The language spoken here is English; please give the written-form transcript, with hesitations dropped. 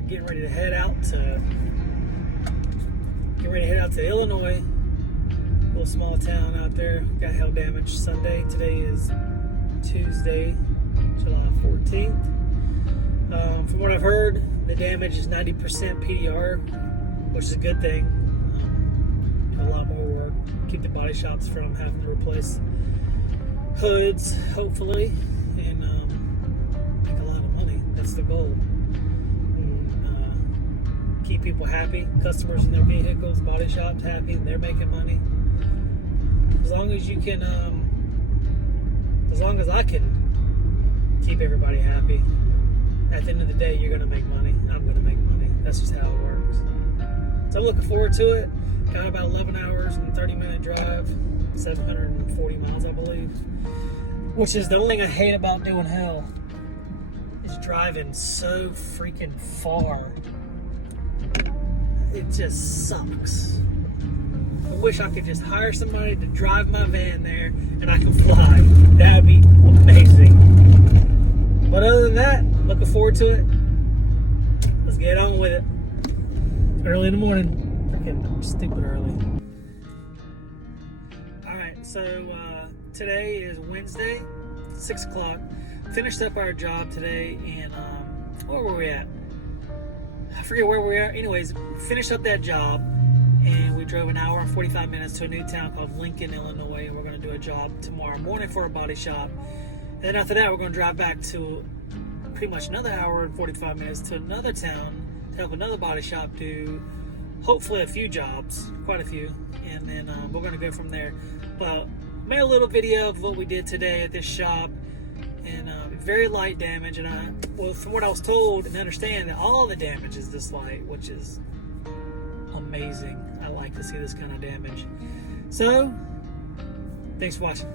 we're getting ready to head out to Illinois. A little small town out there. Got hail damage Sunday. Today is Tuesday, July 14th. From what I've heard, the damage is 90% PDR, which is a good thing. A lot more work. Keep the body shops from having to replace hoods, hopefully, and make a lot of money. That's the goal. And, keep people happy, customers in their vehicles, body shops happy, and they're making money. As long as you can, as long as I can keep everybody happy, at the end of the day, you're going to make money. I'm going to make money. That's just how it works. So I'm looking forward to it. Got about 11 hours and 30-minute drive, 740 miles, I believe. Which is the only thing I hate about doing hell, is driving so freaking far. It just sucks. I wish I could just hire somebody to drive my van there and I can fly. That would be amazing. But other than that, looking forward to it. Let's get on with it. Early in the morning. Freaking stupid early. Alright, so today is Wednesday, 6 o'clock. Finished up our job today and where were we at? I forget where we were at. Anyways, finished up that job and we drove an hour and 45 minutes to a new town called Lincoln, Illinois. And we're going to do a job tomorrow morning for a body shop. And then after that, we're going to drive back to pretty much another hour and 45 minutes to another town to help another body shop do hopefully a few jobs, quite a few. And then we're going to go from there. Well, made a little video of what we did today at this shop. And very light damage. And well, from what I was told and understand, that all the damage is this light, which is amazing. I like to see this kind of damage. So, thanks for watching.